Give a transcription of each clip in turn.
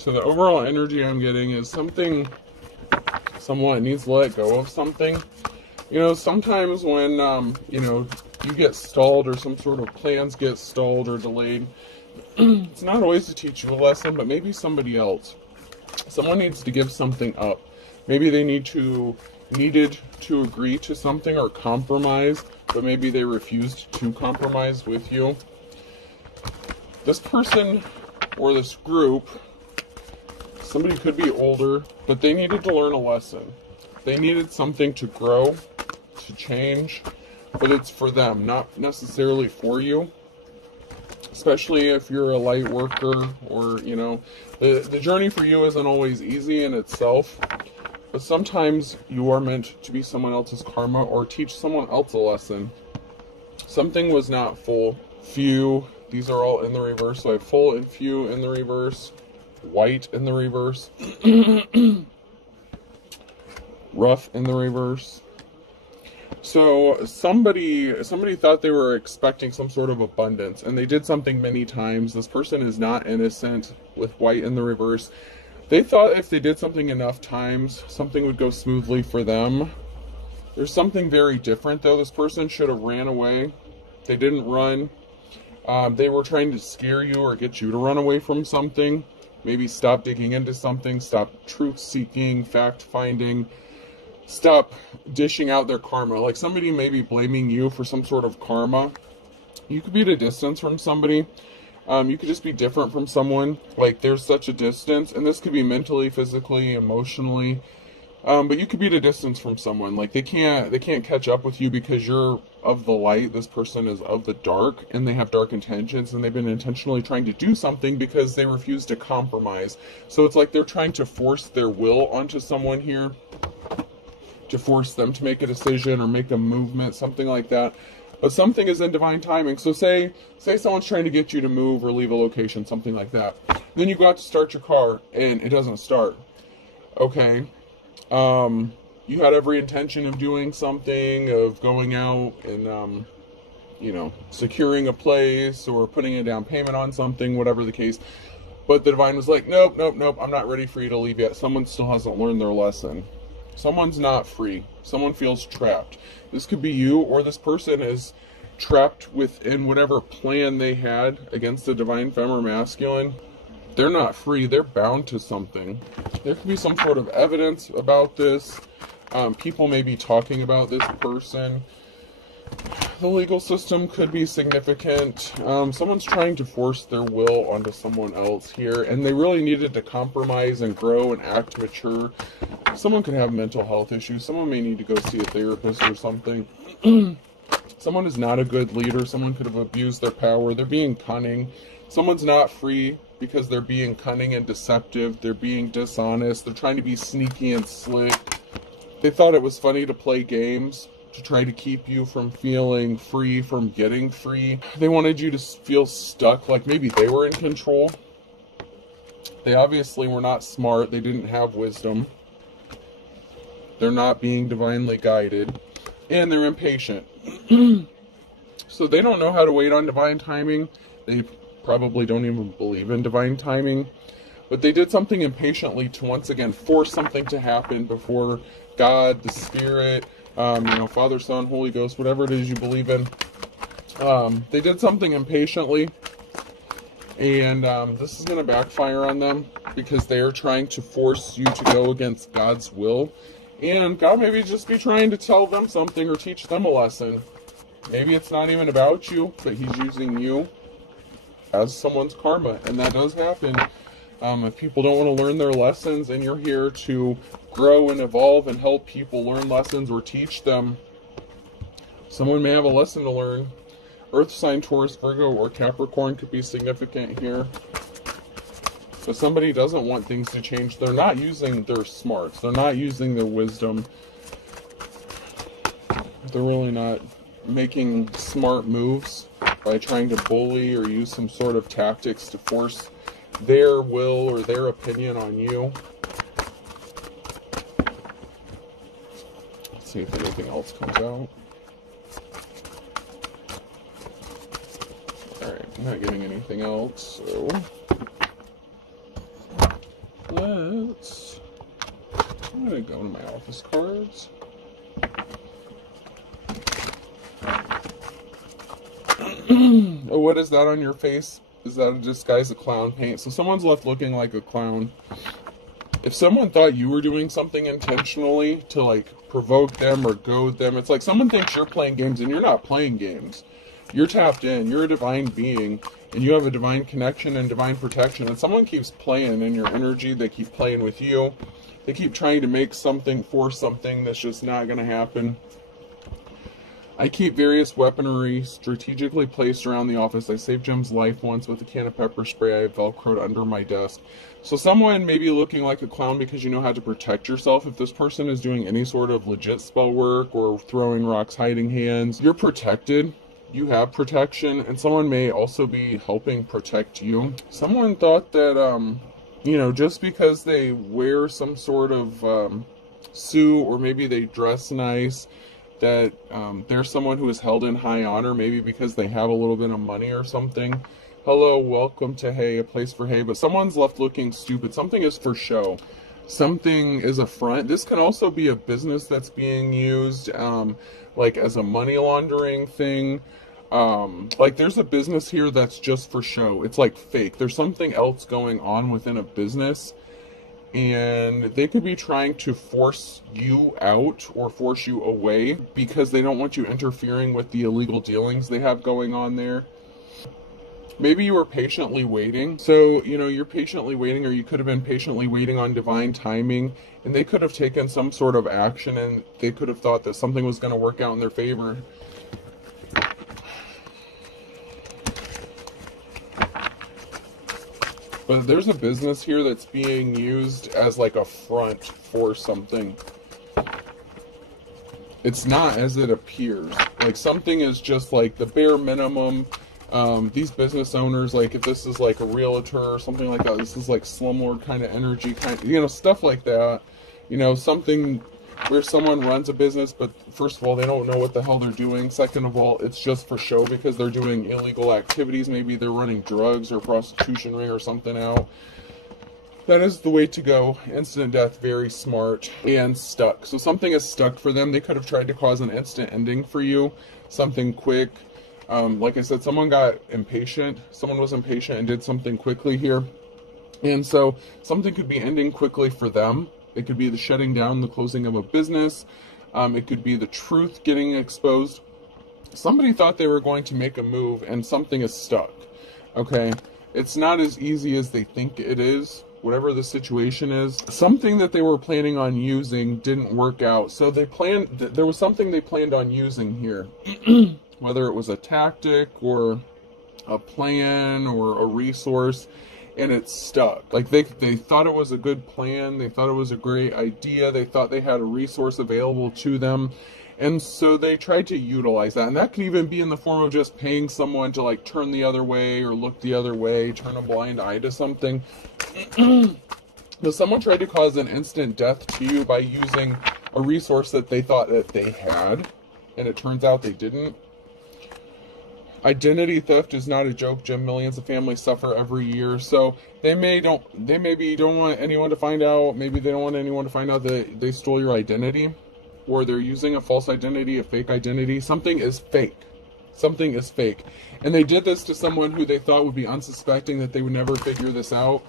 So the overall energy I'm getting is someone needs to let go of something. Sometimes when, you get stalled or some sort of plans get stalled or delayed, it's not always to teach you a lesson, but maybe somebody else. Someone needs to give something up. Maybe they needed to agree to something or compromise, but maybe they refused to compromise with you. This person or this group, somebody could be older, but they needed to learn a lesson. They needed something to grow, to change, but it's for them, not necessarily for you. Especially if you're a light worker, or, the journey for you isn't always easy in itself, but sometimes you are meant to be someone else's karma or teach someone else a lesson. Something was not full. Few, these are all in the reverse, so I have full and few in the reverse, white in the reverse, rough in the reverse. So somebody thought they were expecting some sort of abundance, and they did something many times. This person is not innocent with white in the reverse. They thought if they did something enough times, something would go smoothly for them. There's something very different, though. This person should have ran away. They didn't run. They were trying to scare you or get you to run away from something. Maybe stop digging into something, stop truth-seeking, fact-finding, stop dishing out their karma. Like somebody may be blaming you for some sort of karma. You could be at a distance from somebody. You could just be different from someone. Like there's such a distance, and this could be mentally, physically, emotionally. But you could be at a distance from someone. Like they can't catch up with you because you're of the light. This person is of the dark, and they have dark intentions, and they've been intentionally trying to do something because they refuse to compromise. So it's like they're trying to force their will onto someone here, to force them to make a decision or make a movement, something like that. But something is in divine timing. So say someone's trying to get you to move or leave a location, something like that. Then you go out to start your car and it doesn't start. Okay. You had every intention of doing something, of going out and, securing a place or putting a down payment on something, whatever the case. But the divine was like, nope, I'm not ready for you to leave yet. Someone still hasn't learned their lesson. Someone's not free. Someone feels trapped. This could be you, or this person is trapped within whatever plan they had against the divine femme or masculine. They're not free. They're bound to something. There could be some sort of evidence about this. People may be talking about this person. The legal system could be significant. Someone's trying to force their will onto someone else here, and they really needed to compromise and grow and act mature. Someone could have mental health issues. Someone may need to go see a therapist or something. Someone is not a good leader. Someone could have abused their power. They're being cunning. Someone's not free because they're being cunning and deceptive. They're being dishonest. They're trying to be sneaky and slick. They thought it was funny to play games to try to keep you from feeling free, from getting free. They wanted you to feel stuck, like maybe they were in control. They obviously were not smart. They didn't have wisdom. They're not being divinely guided. And they're impatient. So they don't know how to wait on divine timing. They probably don't even believe in divine timing. But they did something impatiently to once again force something to happen before God, the Spirit, Father, Son, Holy Ghost, whatever it is you believe in. They did something impatiently. And this is going to backfire on them because they are trying to force you to go against God's will. And God maybe just be trying to tell them something or teach them a lesson. Maybe it's not even about you, but He's using you as someone's karma. And that does happen. If people don't want to learn their lessons and you're here to grow and evolve and help people learn lessons or teach them, someone may have a lesson to learn. Earth sign, Taurus, Virgo, or Capricorn could be significant here. So somebody doesn't want things to change. They're not using their smarts. They're not using their wisdom. They're really not making smart moves by trying to bully or use some sort of tactics to force their will or their opinion on you. Let's see if anything else comes out. Alright, I'm not getting anything else, so I'm gonna go to my office cards. Oh, what is that on your face? Is that a disguise of clown paint? So someone's left looking like a clown. If someone thought you were doing something intentionally to like provoke them or goad them, it's like someone thinks you're playing games and you're not playing games. You're tapped in, you're a divine being, and you have a divine connection and divine protection, and someone keeps playing in your energy, they keep playing with you, they keep trying to make something for something that's just not going to happen. I keep various weaponry strategically placed around the office. I saved Jim's life once with a can of pepper spray I have velcroed under my desk. So someone may be looking like a clown because you know how to protect yourself. If this person is doing any sort of legit spell work or throwing rocks, hiding hands, you're protected. You have protection, and someone may also be helping protect you. Someone thought that, you know, just because they wear some sort of suit, or maybe they dress nice, that they're someone who is held in high honor, maybe because they have a little bit of money or something. Hello, welcome to Hay, a place for hay. But someone's left looking stupid. Something is for show. Something is a front. This can also be a business that's being used like as a money laundering thing. Like there's a business here that's just for show. It's like fake. There's something else going on within a business, and they could be trying to force you out or force you away because they don't want you interfering with the illegal dealings they have going on there. Maybe you were patiently waiting. So, you know, you're patiently waiting, or you could have been patiently waiting on divine timing, and they could have taken some sort of action, and they could have thought that something was going to work out in their favor. But there's a business here that's being used as like a front for something. It's not as it appears. Like something is just like the bare minimum. These business owners, like if this is like a realtor or something like that, this is like slumlord kind of energy, you know, stuff like that. You know, something where someone runs a business, but first of all, they don't know what the hell they're doing. Second of all, it's just for show because they're doing illegal activities. Maybe they're running drugs or prostitution ring or something out. That is the way to go. Instant death, very smart, and stuck. So something is stuck for them. They could have tried to cause an instant ending for you, something quick. Like I said, someone got impatient. Someone was impatient and did something quickly here. And so something could be ending quickly for them. It could be the shutting down, the closing of a business. It could be the truth getting exposed. Somebody thought they were going to make a move and something is stuck. Okay? It's not as easy as they think it is. Whatever the situation is, something that they were planning on using didn't work out. So there was something they planned on using here. Whether it was a tactic or a plan or a resource, and it's stuck. Like they thought it was a good plan, they thought it was a great idea, they thought they had a resource available to them, and so they tried to utilize that. And that could even be in the form of just paying someone to like turn the other way or look the other way, turn a blind eye to something. But someone tried to cause an instant death to you by using a resource that they thought that they had, and it turns out they didn't. Identity theft is not a joke, Jim. Millions of families suffer every year. So they maybe don't want anyone to find out. Maybe they don't want anyone to find out that they stole your identity, or they're using a false identity, a fake identity. Something is fake. Something is fake. And they did this to someone who they thought would be unsuspecting, that they would never figure this out.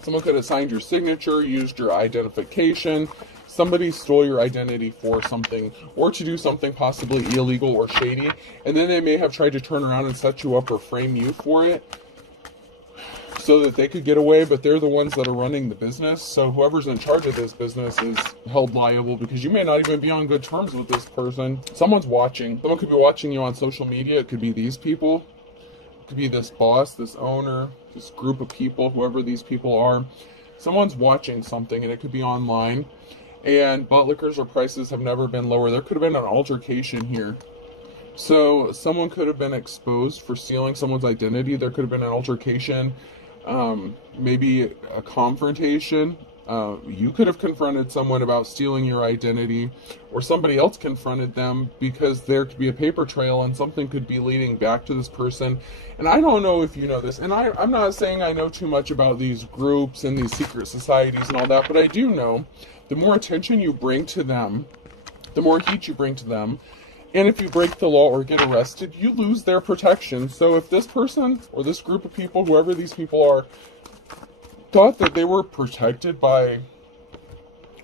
Someone could have signed your signature, used your identification. Somebody stole your identity for something, or to do something possibly illegal or shady, and then they may have tried to turn around and set you up or frame you for it so that they could get away, but they're the ones that are running the business. So whoever's in charge of this business is held liable, because you may not even be on good terms with this person. Someone's watching. Someone could be watching you on social media. It could be these people. It could be this boss, this owner, this group of people, whoever these people are. Someone's watching something, and it could be online. And butt liquors or prices have never been lower. There could have been an altercation here. So someone could have been exposed for stealing someone's identity. There could have been an altercation, maybe a confrontation. You could have confronted someone about stealing your identity, or somebody else confronted them because there could be a paper trail and something could be leading back to this person. And I don't know if you know this, and I'm not saying I know too much about these groups and these secret societies and all that, but I do know the more attention you bring to them, the more heat you bring to them, and if you break the law or get arrested, you lose their protection. So if this person or this group of people, whoever these people are, thought that they were protected by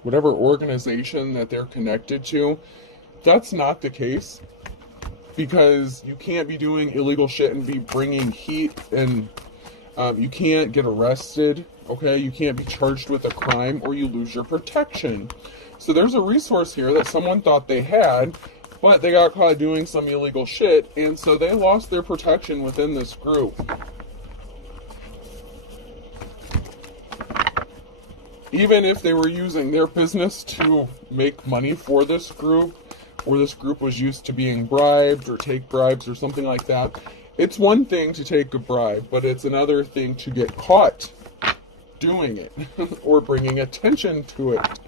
whatever organization that they're connected to, that's not the case, because you can't be doing illegal shit and be bringing heat, and you can't get arrested, okay? You can't be charged with a crime, or you lose your protection. So there's a resource here that someone thought they had, but they got caught doing some illegal shit, and so they lost their protection within this group. Even if they were using their business to make money for this group, or this group was used to being bribed or take bribes or something like that, it's one thing to take a bribe, but it's another thing to get caught doing it or bringing attention to it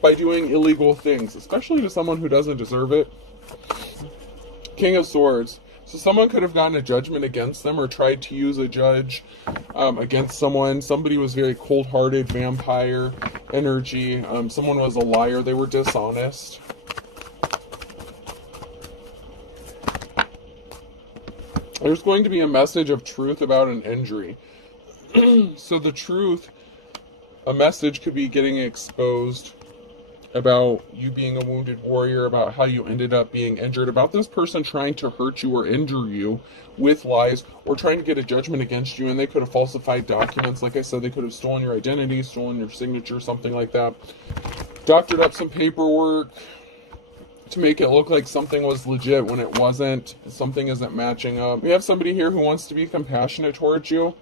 by doing illegal things, especially to someone who doesn't deserve it. King of Swords. So someone could have gotten a judgment against them or tried to use a judge against someone. Somebody was very cold-hearted, vampire energy. Someone was a liar. They were dishonest. There's going to be a message of truth about an injury. So the truth, a message could be getting exposed about you being a wounded warrior, about how you ended up being injured, about this person trying to hurt you or injure you with lies, or trying to get a judgment against you, and they could have falsified documents. Like I said, they could have stolen your identity, stolen your signature, something like that. Doctored up some paperwork to make it look like something was legit when it wasn't. Something isn't matching up. We have somebody here who wants to be compassionate towards you.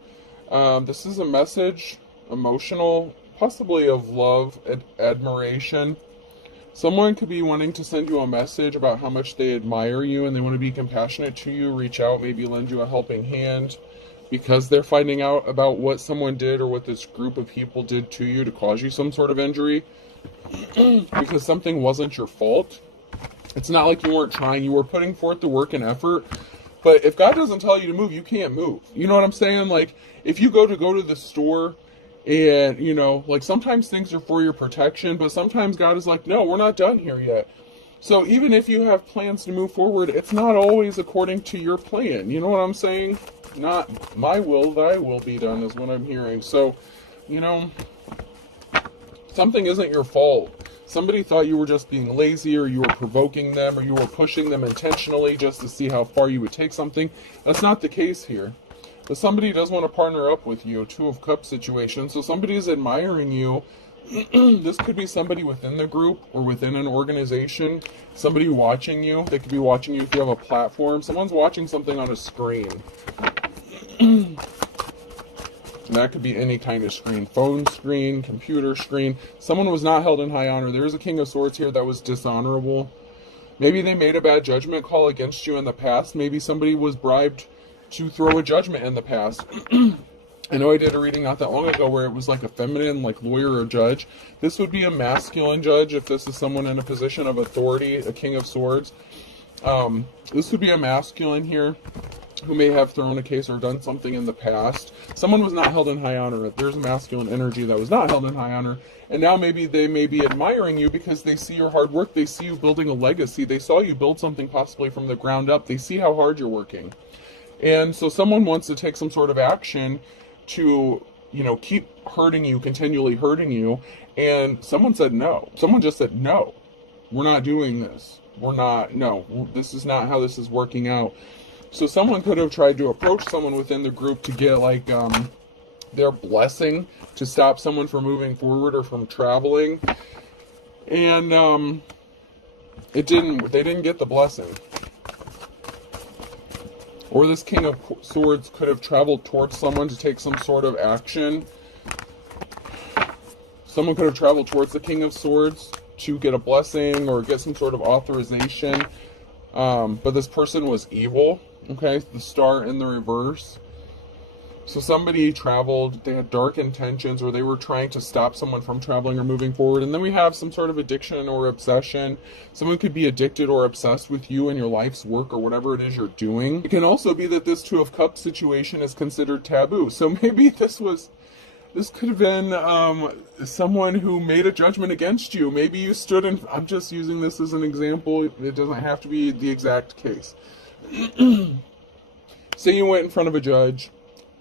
This is a message, emotional, possibly of love and admiration. Someone could be wanting to send you a message about how much they admire you and they want to be compassionate to you, reach out, maybe lend you a helping hand because they're finding out about what someone did or what this group of people did to you to cause you some sort of injury because something wasn't your fault. It's not like you weren't trying, you were putting forth the work and effort. But if God doesn't tell you to move, you can't move. You know what I'm saying? Like, if you go to the store and, you know, like sometimes things are for your protection, but sometimes God is like, no, we're not done here yet. So even if you have plans to move forward, it's not always according to your plan. You know what I'm saying? Not my will, thy will be done is what I'm hearing. So, you know, something isn't your fault. Somebody thought you were just being lazy, or you were provoking them, or you were pushing them intentionally just to see how far you would take something. That's not the case here. But somebody does want to partner up with you, Two of Cups situation. So somebody is admiring you. This could be somebody within the group or within an organization. Somebody watching you. They could be watching you if you have a platform. Someone's watching something on a screen. And that could be any kind of screen. Phone screen, computer screen. Someone was not held in high honor. There is a King of Swords here that was dishonorable. Maybe they made a bad judgment call against you in the past. Maybe somebody was bribed to throw a judgment in the past. I know I did a reading not that long ago where it was like a feminine, like lawyer or judge. This would be a masculine judge if this is someone in a position of authority, a King of Swords. This would be a masculine here who may have thrown a case or done something in the past. Someone was not held in high honor. There's a masculine energy that was not held in high honor. And now maybe they may be admiring you because they see your hard work. They see you building a legacy. They saw you build something possibly from the ground up. They see how hard you're working. And so someone wants to take some sort of action to, you know, keep hurting you, continually hurting you. And someone said no. Someone just said, no, we're not doing this. No, this is not how this is working out. So someone could have tried to approach someone within the group to get like their blessing to stop someone from moving forward or from traveling. And they didn't get the blessing. Or this King of Swords could have traveled towards someone to take some sort of action. Someone could have traveled towards the King of Swords to get a blessing or get some sort of authorization. But this person was evil. Okay, the star in the reverse. So somebody traveled, they had dark intentions, or they were trying to stop someone from traveling or moving forward. And then we have some sort of addiction or obsession. Someone could be addicted or obsessed with you and your life's work or whatever it is you're doing. It can also be that this Two of Cups situation is considered taboo. So maybe this could have been someone who made a judgment against you. Maybe you stood in, I'm just using this as an example. It doesn't have to be the exact case. Say you went in front of a judge.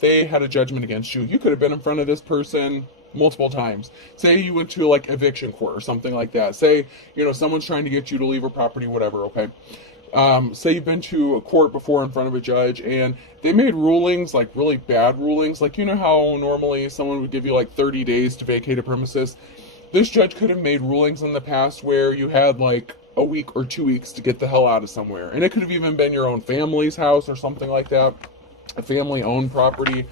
They had a judgment against you. You could have been in front of this person multiple times. Say you went to like eviction court or something like that. Say, someone's trying to get you to leave a property, whatever, okay? Say you've been to a court before in front of a judge and they made rulings, like really bad rulings. Like, how normally someone would give you like 30 days to vacate a premises. This judge could have made rulings in the past where you had like a week or 2 weeks to get the hell out of somewhere. And it could have even been your own family's house or something like that. A family-owned property,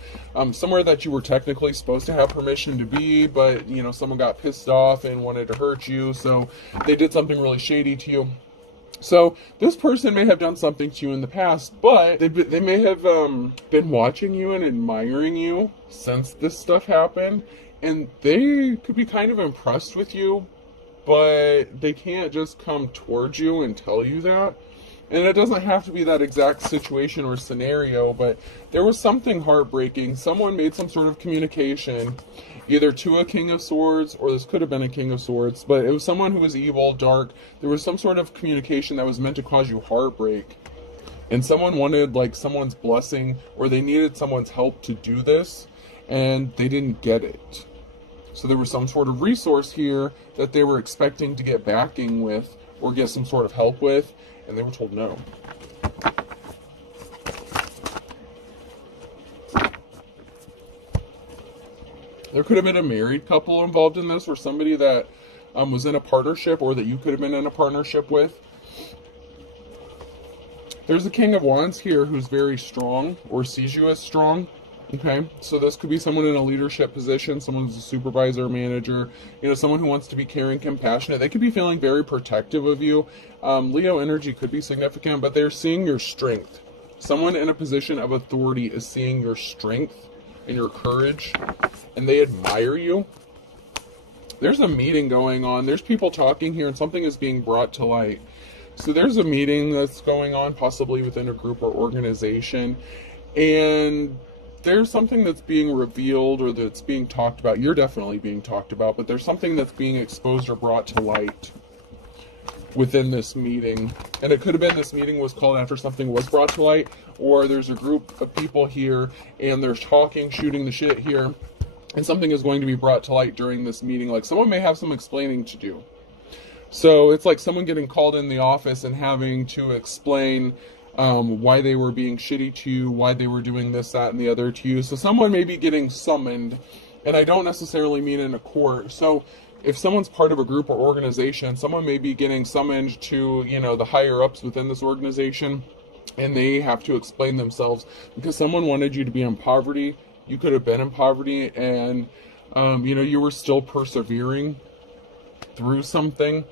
somewhere that you were technically supposed to have permission to be, but, someone got pissed off and wanted to hurt you, so they did something really shady to you. So this person may have done something to you in the past, but they may have been watching you and admiring you since this stuff happened, and they could be kind of impressed with you, but they can't just come towards you and tell you that. And it doesn't have to be that exact situation or scenario, but there was something heartbreaking. Someone made some sort of communication, either to a King of Swords, or this could have been a King of Swords, but it was someone who was evil, dark. There was some sort of communication that was meant to cause you heartbreak. And someone wanted like someone's blessing, or they needed someone's help to do this, and they didn't get it. So there was some sort of resource here that they were expecting to get backing with, or get some sort of help with, and they were told no. There could have been a married couple involved in this, or somebody that was in a partnership, or that you could have been in a partnership with. There's a King of Wands here who's very strong, or sees you as strong. Okay, so this could be someone in a leadership position, someone who's a supervisor, manager, someone who wants to be caring, compassionate. They could be feeling very protective of you. Leo energy could be significant, but they're seeing your strength. Someone in a position of authority is seeing your strength and your courage, and they admire you. There's a meeting going on. There's people talking here, and something is being brought to light. So there's a meeting that's going on, possibly within a group or organization, and there's something that's being revealed, or that's being talked about. You're definitely being talked about, but there's something that's being exposed or brought to light within this meeting. And it could have been this meeting was called after something was brought to light, or there's a group of people here and they're talking, shooting the shit here, and something is going to be brought to light during this meeting. Like someone may have some explaining to do. So it's like someone getting called in the office and having to explain why they were being shitty to you, why they were doing this, that, and the other to you. So someone may be getting summoned, and I don't necessarily mean in a court. So if someone's part of a group or organization, someone may be getting summoned to, the higher ups within this organization, and they have to explain themselves because someone wanted you to be in poverty. You could have been in poverty, and, you were still persevering through something.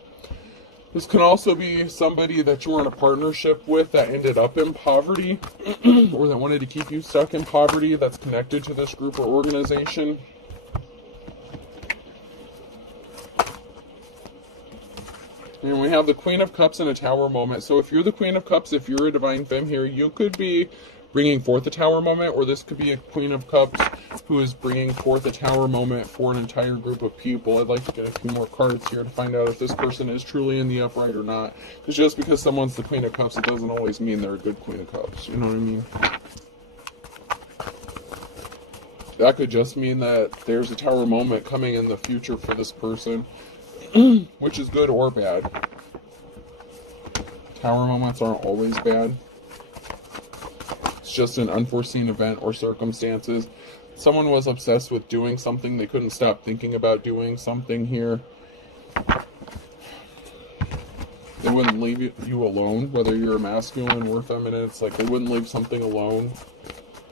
This can also be somebody that you were in a partnership with that ended up in poverty, or that wanted to keep you stuck in poverty, that's connected to this group or organization. And we have the Queen of Cups and a Tower moment. So if you're the Queen of Cups, if you're a divine femme here, you could be bringing forth a Tower moment, or this could be a Queen of Cups who is bringing forth a Tower moment for an entire group of people. I'd like to get a few more cards here to find out if this person is truly in the upright or not. Because just because someone's the Queen of Cups, it doesn't always mean they're a good Queen of Cups. You know what I mean? That could just mean that there's a Tower moment coming in the future for this person, which is good or bad. Tower moments aren't always bad. It's just an unforeseen event or circumstances. Someone was obsessed with doing something. They couldn't stop thinking about doing something here. They wouldn't leave you alone, whether you're masculine or feminine. It's like they wouldn't leave something alone.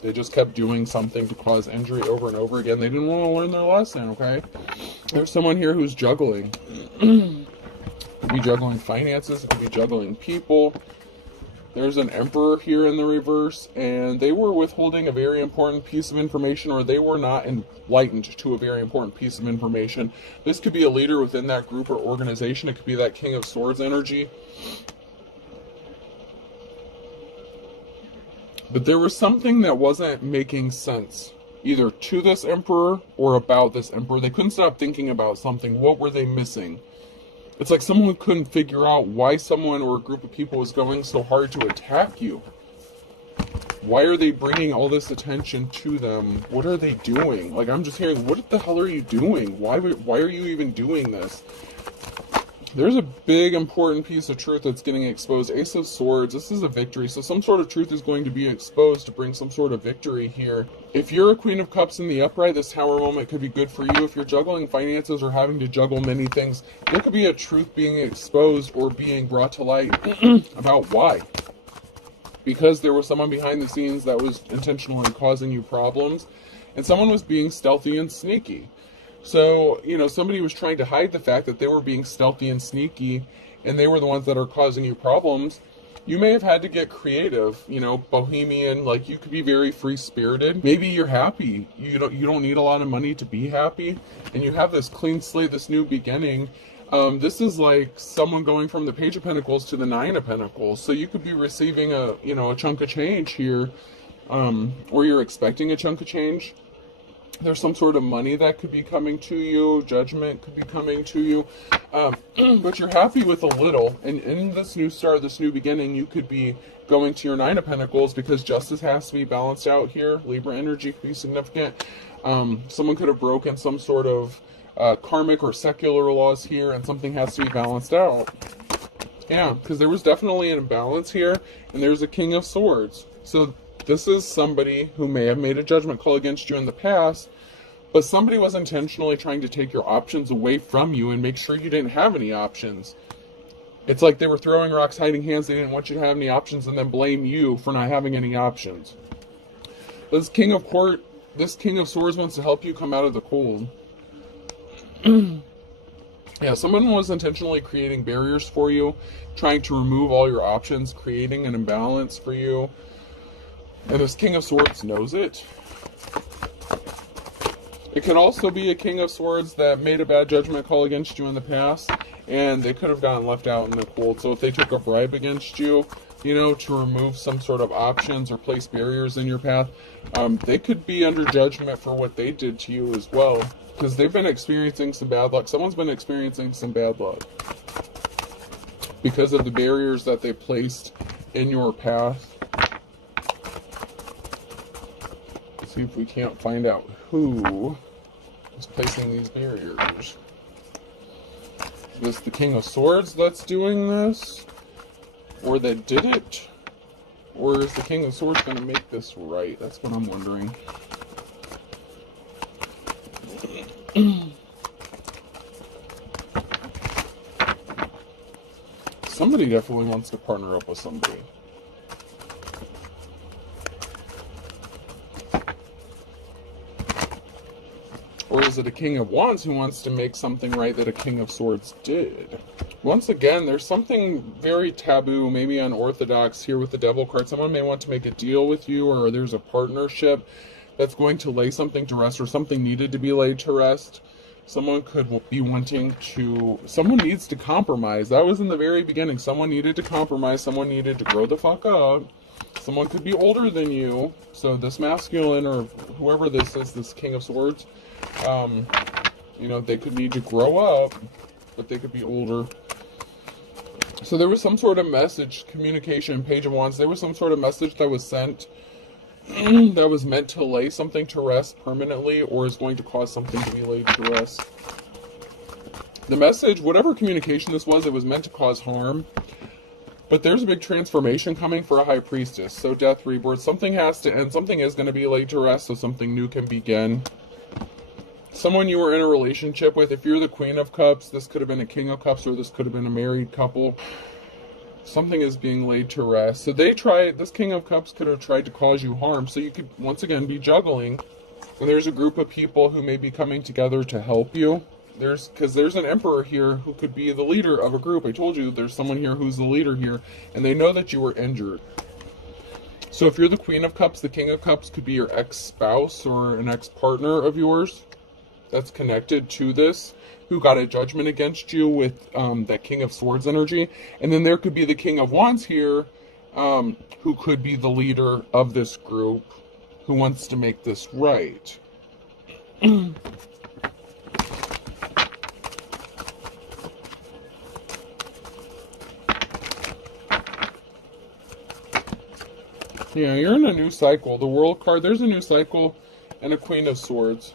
They just kept doing something to cause injury over and over again. They didn't want to learn their lesson, okay? There's someone here who's juggling. It could be juggling finances. It could be juggling people. There's an Emperor here in the reverse, and they were withholding a very important piece of information, or they were not enlightened to a very important piece of information. This could be a leader within that group or organization. It could be that King of Swords energy. But there was something that wasn't making sense, either to this Emperor or about this Emperor. They couldn't stop thinking about something. What were they missing? It's like someone couldn't figure out why someone or a group of people was going so hard to attack you. Why are they bringing all this attention to them? What are they doing? Like, I'm just hearing, what the hell are you doing? Why are you even doing this? There's a big important piece of truth that's getting exposed. Ace of Swords, this is a victory. So some sort of truth is going to be exposed to bring some sort of victory here. If you're a Queen of Cups in the upright, this Tower moment could be good for you. If you're juggling finances or having to juggle many things, there could be a truth being exposed or being brought to light about why. Because there was someone behind the scenes that was intentionally causing you problems, and someone was being stealthy and sneaky. So, you know, somebody was trying to hide the fact that they were being stealthy and sneaky, and they were the ones that are causing you problems. You may have had to get creative, you know, bohemian, like you could be very free-spirited. Maybe you're happy. You don't need a lot of money to be happy, and you have this clean slate, this new beginning. This is like someone going from the Page of Pentacles to the Nine of Pentacles. So you could be receiving a chunk of change here, or you're expecting a chunk of change. There's some sort of money that could be coming to you. Judgment could be coming to you. But you're happy with a little. And in this new start, this new beginning, you could be going to your Nine of Pentacles because justice has to be balanced out here. Libra energy could be significant. Someone could have broken some sort of karmic or secular laws here, and something has to be balanced out. Yeah, because there was definitely an imbalance here, and there's a King of Swords. So this is somebody who may have made a judgment call against you in the past, but somebody was intentionally trying to take your options away from you and make sure you didn't have any options. It's like they were throwing rocks, hiding hands. They didn't want you to have any options and then blame you for not having any options. This King of Swords wants to help you come out of the cold. Yeah, someone was intentionally creating barriers for you, trying to remove all your options, creating an imbalance for you. And this King of Swords knows it. It could also be a King of Swords that made a bad judgment call against you in the past, and they could have gotten left out in the cold. So if they took a bribe against you, you know, to remove some sort of options or place barriers in your path, they could be under judgment for what they did to you as well. Because they've been experiencing some bad luck. Someone's been experiencing some bad luck because of the barriers that they placed in your path. See if we can't find out who is placing these barriers. Is this the King of Swords that's doing this? Or that did it? Or is the King of Swords going to make this right? That's what I'm wondering. Somebody definitely wants to partner up with somebody. Or is it a King of Wands who wants to make something right that a King of Swords did? Once again, there's something very taboo, maybe unorthodox here with the Devil card. Someone may want to make a deal with you, or there's a partnership that's going to lay something to rest, or something needed to be laid to rest. Someone could be wanting to... Someone needs to compromise. That was in the very beginning. Someone needed to compromise. Someone needed to grow the fuck up. Someone could be older than you. So this masculine, or whoever this is, this King of Swords... you know, they could need to grow up, but they could be older. So there was some sort of message, communication, Page of Wands. There was some sort of message that was sent that was meant to lay something to rest permanently, or is going to cause something to be laid to rest. The message, whatever communication this was, it was meant to cause harm. But there's a big transformation coming for a High Priestess. So death, rebirth, something has to end. Something is going to be laid to rest, so something new can begin. Someone you were in a relationship with, if you're the Queen of Cups, this could have been a King of Cups, or this could have been a married couple. Something is being laid to rest. So this King of Cups could have tried to cause you harm. So you could, once again, be juggling. And there's a group of people who may be coming together to help you. because there's an emperor here who could be the leader of a group. I told you there's someone here who's the leader here, and they know that you were injured. So if you're the Queen of Cups, the King of Cups could be your ex-spouse or an ex-partner of yours that's connected to this, who got a judgment against you with that King of Swords energy. And then there could be the King of Wands here, who could be the leader of this group, who wants to make this right. Yeah, you're in a new cycle. The World card, there's a new cycle and a Queen of Swords.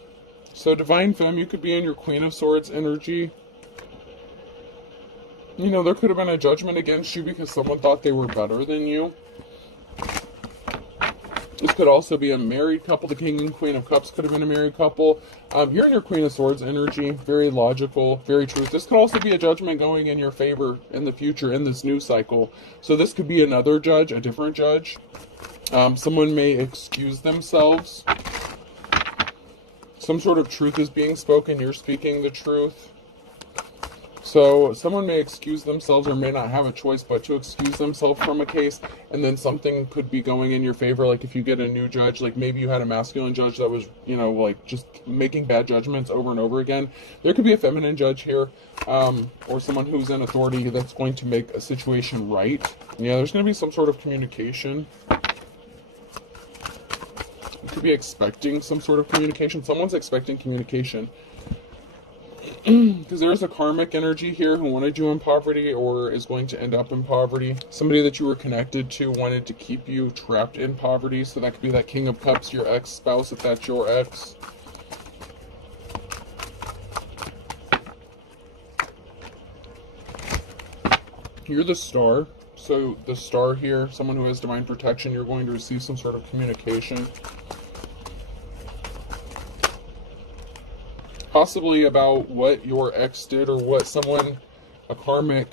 So Divine Femme, you could be in your Queen of Swords energy. You know, there could have been a judgment against you because someone thought they were better than you. This could also be a married couple. The King and Queen of Cups could have been a married couple. You're in your Queen of Swords energy. Very logical, very true. This could also be a judgment going in your favor in the future in this new cycle. So this could be another judge, a different judge. Someone may excuse themselves. Some sort of truth is being spoken. You're speaking the truth. So someone may excuse themselves or may not have a choice but to excuse themselves from a case, and then something could be going in your favor. Like if you get a new judge, like maybe you had a masculine judge that was, you know, like just making bad judgments over and over again. There could be a feminine judge here, or someone who's in authority that's going to make a situation right. Yeah, there's going to be some sort of communication. You could be expecting some sort of communication. Someone's expecting communication. Because there's a karmic energy here who wanted you in poverty or is going to end up in poverty. Somebody that you were connected to wanted to keep you trapped in poverty. So that could be that King of Cups, your ex-spouse, if that's your ex. You're the Star. So the Star here, someone who has divine protection, you're going to receive some sort of communication. Possibly about what your ex did or what someone, a karmic,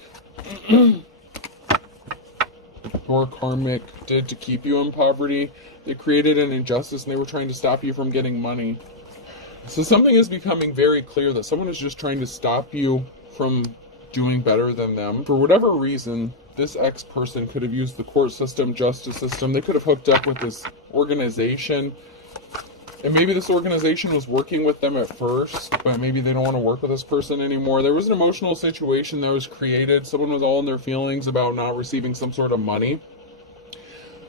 or karmic did to keep you in poverty. They created an injustice and they were trying to stop you from getting money. So something is becoming very clear that someone is just trying to stop you from doing better than them. For whatever reason, this ex person could have used the court system, justice system. They could have hooked up with this organization. And maybe this organization was working with them at first, but maybe they don't want to work with this person anymore. There was an emotional situation that was created. Someone was all in their feelings about not receiving some sort of money.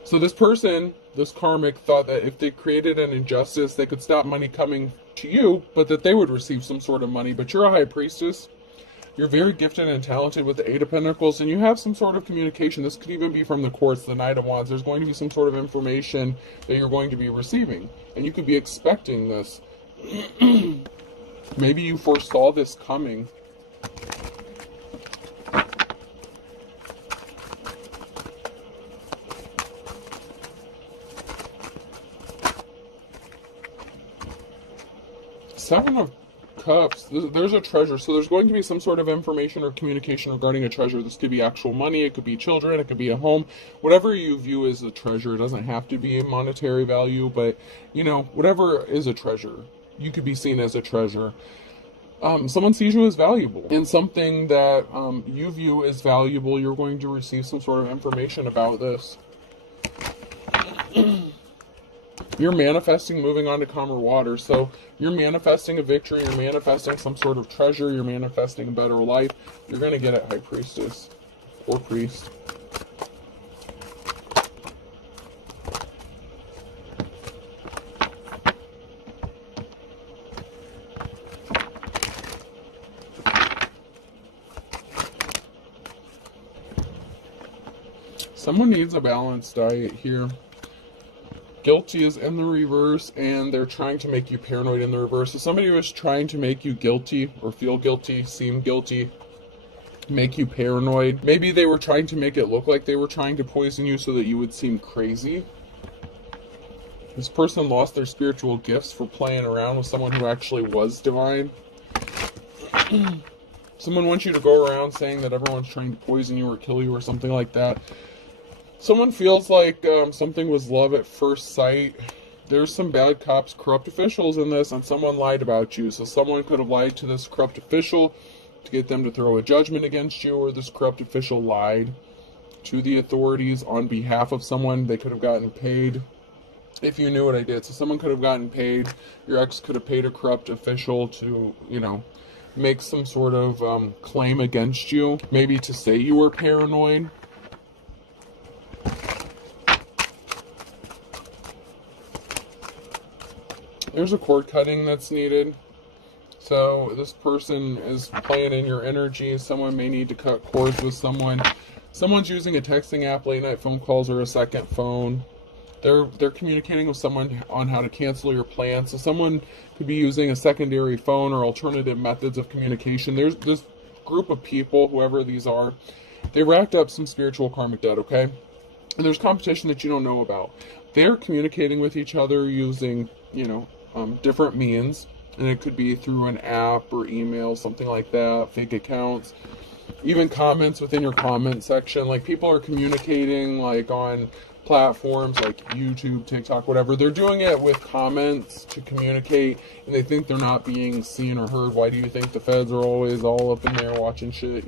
So this person, this karmic, thought that if they created an injustice, they could stop money coming to you, but that they would receive some sort of money. But you're a high priestess. You're very gifted and talented with the Eight of Pentacles, and you have some sort of communication. This could even be from the courts, the Knight of Wands. There's going to be some sort of information that you're going to be receiving, and you could be expecting this. Maybe you foresaw this coming. Seven of Cups, there's a treasure, so there's going to be some sort of information or communication regarding a treasure. This could be actual money, it could be children, it could be a home, whatever you view as a treasure. It doesn't have to be a monetary value, but you know, whatever is a treasure, you could be seen as a treasure. Someone sees you as valuable, and something that you view as valuable, you're going to receive some sort of information about this. You're manifesting moving on to calmer water. So you're manifesting a victory, you're manifesting some sort of treasure, you're manifesting a better life. You're going to get it, High Priestess or Priest. Someone needs a balanced diet here. Guilty is in the reverse, and they're trying to make you paranoid in the reverse. So somebody was trying to make you guilty or feel guilty, seem guilty, make you paranoid. Maybe they were trying to make it look like they were trying to poison you so that you would seem crazy. This person lost their spiritual gifts for playing around with someone who actually was divine. Someone wants you to go around saying that everyone's trying to poison you or kill you or something like that. Someone feels like something was love at first sight. there's some bad cops, corrupt officials in this, and someone lied about you. So someone could have lied to this corrupt official to get them to throw a judgment against you, or this corrupt official lied to the authorities on behalf of someone. They could have gotten paid. If you knew what I did. So someone could have gotten paid. Your ex could have paid a corrupt official to, make some sort of claim against you. Maybe to say you were paranoid. There's a cord cutting that's needed. So this person is playing in your energy. Someone may need to cut cords with someone. Someone's using a texting app, late night phone calls, or a second phone. They're communicating with someone on how to cancel your plans. So someone could be using a secondary phone or alternative methods of communication. There's this group of people, whoever these are, they racked up some spiritual karmic debt, okay? And there's competition that you don't know about. They're communicating with each other using, different means. And it could be through an app or email, something like that, fake accounts. Even comments within your comment section. Like, people are communicating, like, on platforms like YouTube, TikTok, whatever. They're doing it with comments to communicate, and they think they're not being seen or heard. Why do you think the feds are always all up in there watching shit,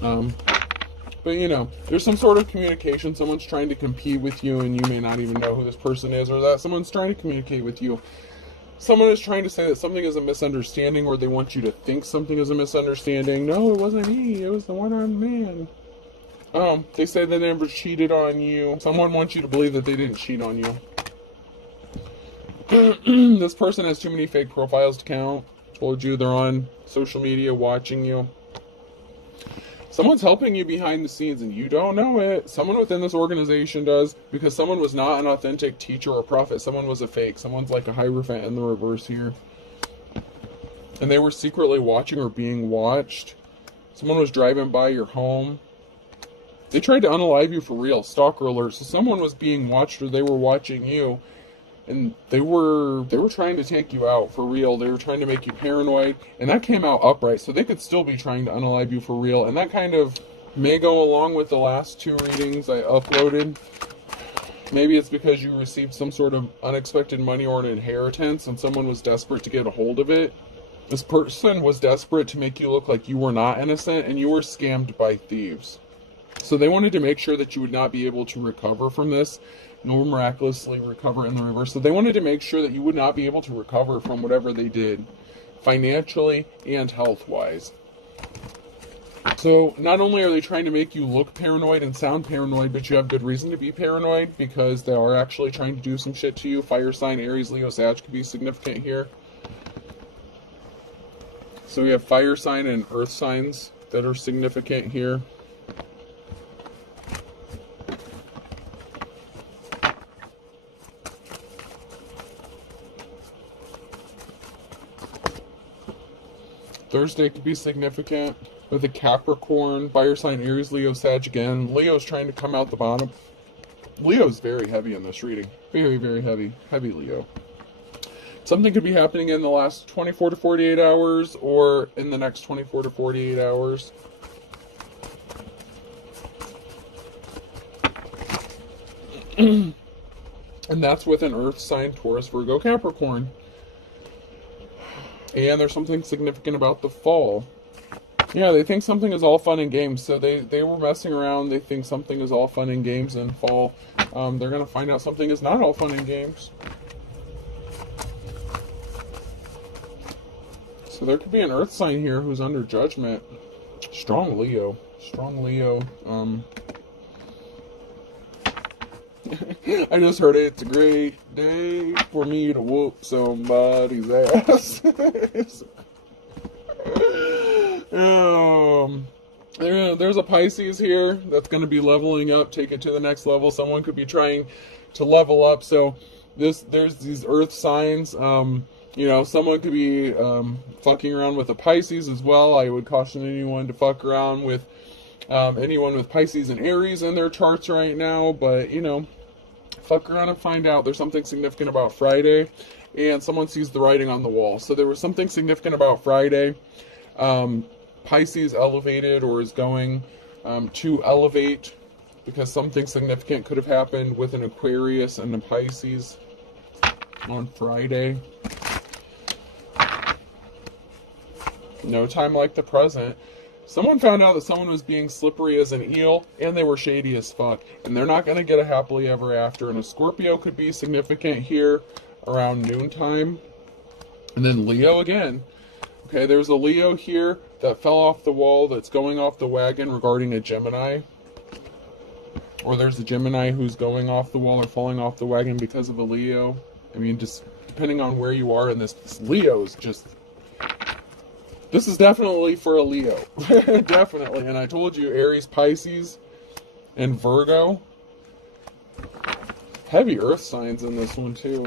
But, there's some sort of communication. Someone's trying to compete with you, and you may not even know who this person is, or that someone's trying to communicate with you. Someone is trying to say that something is a misunderstanding, or they want you to think something is a misunderstanding. No, it wasn't me. It was the one-armed man. They say they never cheated on you. Someone wants you to believe that they didn't cheat on you. This person has too many fake profiles to count. Told you they're on social media watching you. Someone's helping you behind the scenes and you don't know it. Someone within this organization does, because someone was not an authentic teacher or prophet. Someone was a fake. Someone's like a Hierophant in the reverse here. And they were secretly watching or being watched. Someone was driving by your home. They tried to unalive you for real. Stalker alert. So someone was being watched, or they were watching you. And they were trying to take you out for real. They were trying to make you paranoid. And that came out upright. So they could still be trying to unalive you for real. And that kind of may go along with the last two readings I uploaded. Maybe it's because you received some sort of unexpected money or an inheritance, and someone was desperate to get a hold of it. This person was desperate to make you look like you were not innocent, and you were scammed by thieves. So they wanted to make sure that you would not be able to recover from this, nor miraculously recover in the reverse. So they wanted to make sure that you would not be able to recover from whatever they did, financially and health-wise. So not only are they trying to make you look paranoid and sound paranoid, but you have good reason to be paranoid, because they are actually trying to do some shit to you. Fire sign, Aries, Leo, Sag could be significant here. So we have fire sign and earth signs that are significant here. Thursday could be significant with a Capricorn, fire sign, Aries, Leo, Sag again. Leo's trying to come out the bottom. Leo's very heavy in this reading. Very, very heavy. Heavy Leo. Something could be happening in the last 24 to 48 hours or in the next 24 to 48 hours. And that's with an earth sign, Taurus, Virgo, Capricorn. And there's something significant about the fall. Yeah, they think something is all fun and games. So they were messing around. They think something is all fun and games in fall. They're going to find out something is not all fun and games. So there could be an earth sign here who's under judgment. Strong Leo. Strong Leo. I just heard it. It's a great day for me to whoop somebody's ass. There's a Pisces here that's going to be leveling up, take it to the next level. Someone could be trying to level up. So there's these earth signs. Someone could be fucking around with a Pisces as well. I would caution anyone to fuck around with anyone with Pisces and Aries in their charts right now. But, fuck around and find out. There's something significant about Friday. And someone sees the writing on the wall. So there was something significant about Friday. Pisces elevated or is going to elevate, because something significant could have happened with an Aquarius and a Pisces. on Friday. No time like the present. Someone found out that someone was being slippery as an eel, and they were shady as fuck. And they're not going to get a happily ever after. And a Scorpio could be significant here around noontime. And then Leo again. Okay, there's a Leo here that fell off the wall that's going off the wagon regarding a Gemini. Or there's a Gemini who's going off the wall or falling off the wagon because of a Leo. I mean, just depending on where you are in this Leo is just... This is definitely for a Leo. Definitely. And I told you, Aries, Pisces, and Virgo. Heavy earth signs in this one, too.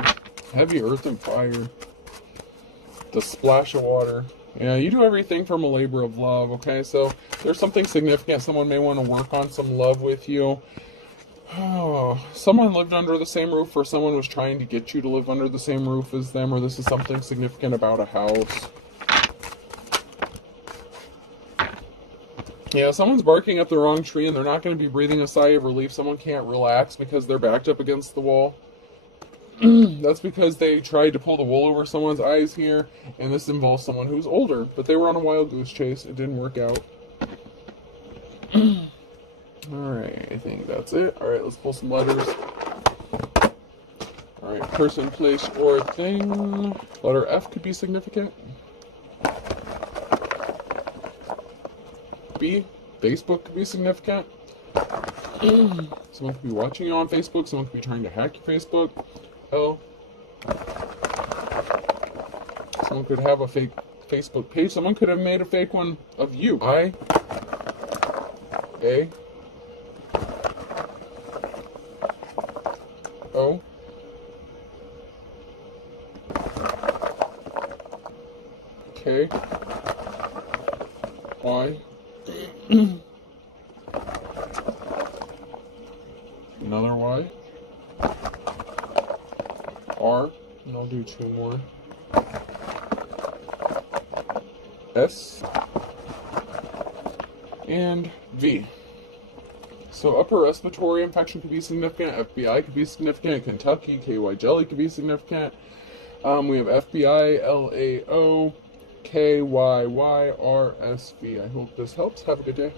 Heavy earth and fire. The splash of water. Yeah, you do everything from a labor of love, okay? So there's something significant. Someone may want to work on some love with you. Oh, someone lived under the same roof, or someone was trying to get you to live under the same roof as them, or this is something significant about a house. Yeah, someone's barking up the wrong tree and they're not going to be breathing a sigh of relief. Someone can't relax because they're backed up against the wall. That's because they tried to pull the wool over someone's eyes here, and this involves someone who's older, but they were on a wild goose chase. It didn't work out. Alright, I think that's it. Alright, let's pull some letters. Alright, person, place, or thing. Letter F could be significant. B, Facebook could be significant. Someone could be watching you on Facebook. Someone could be trying to hack your Facebook. L, someone could have a fake Facebook page. Someone could have made a fake one of you. I, A, O, K, Y, another Y, R, and I'll do two more, S, and V. So upper respiratory infection could be significant, FBI could be significant, Kentucky, KY jelly could be significant. We have FBI, LAO, KYY, RSV. I hope this helps. Have a good day.